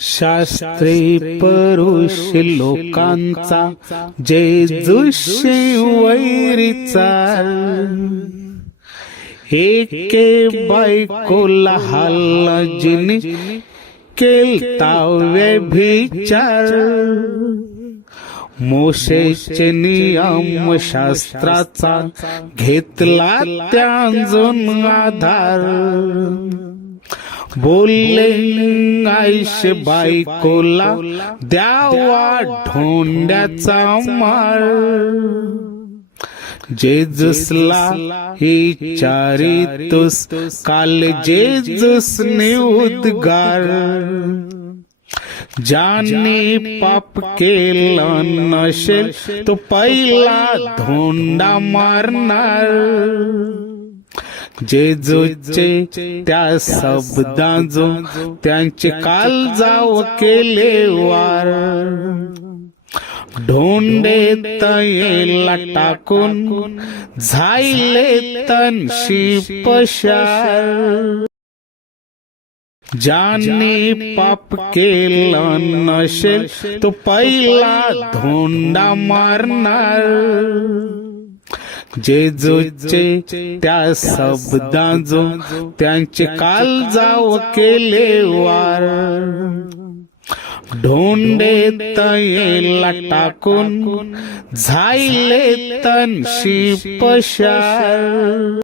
शास्त्री परुष लोकांचा जेजुशी वैरीचा एके बायकोला हल्ला जिने केलता व्यभिचार मोशेचे नियम शास्त्राचा घेतला त्याजून आधार बोलले आईश बायकोला द्यावा ढोंड्याचा मार जेजुसला विचारितोस काल जेजुसने उद्गार ज्याने पाप केलं नसेल तो पहिला धोंडा मारणार जेजूचे त्या शब्दांजो त्यांचे काळजाव केले वार ढोंडे तयेला टाकून झायले तनशी पशार ज्याने पाप केलं नसेल तो पहिला धोंडा मारणार जेजूचे त्या शब्दांजो त्यांचे काळजाव केले वार ढोंडे तयेला टाकून झायले तनशी पशार